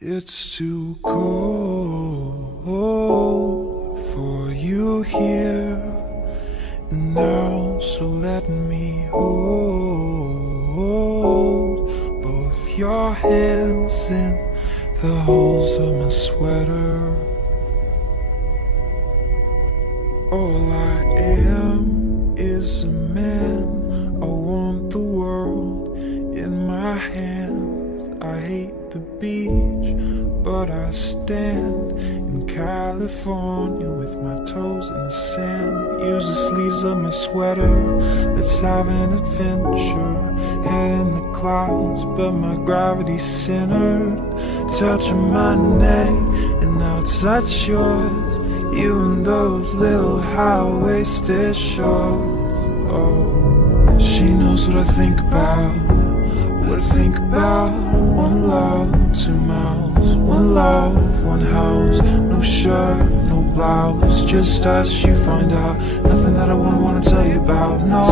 It's too cold for you here now, so let me hold both your hands in the holes of my sweater. All I am is a man. I want the world in my hands. I hate the beach, but I stand in California with my toes in the sand. Use the sleeves of my sweater. Let's have an adventure. Head in the clouds, but my gravity's centered. Touching my neck, and now touch yours. You and those little high-waisted shorts. Oh, she knows what I think about. What I think about. One love, 2 mouths. One love, one house. No shirt, no blouse. Just us, you find out. Nothing that I wouldn't wanna tell you about. No.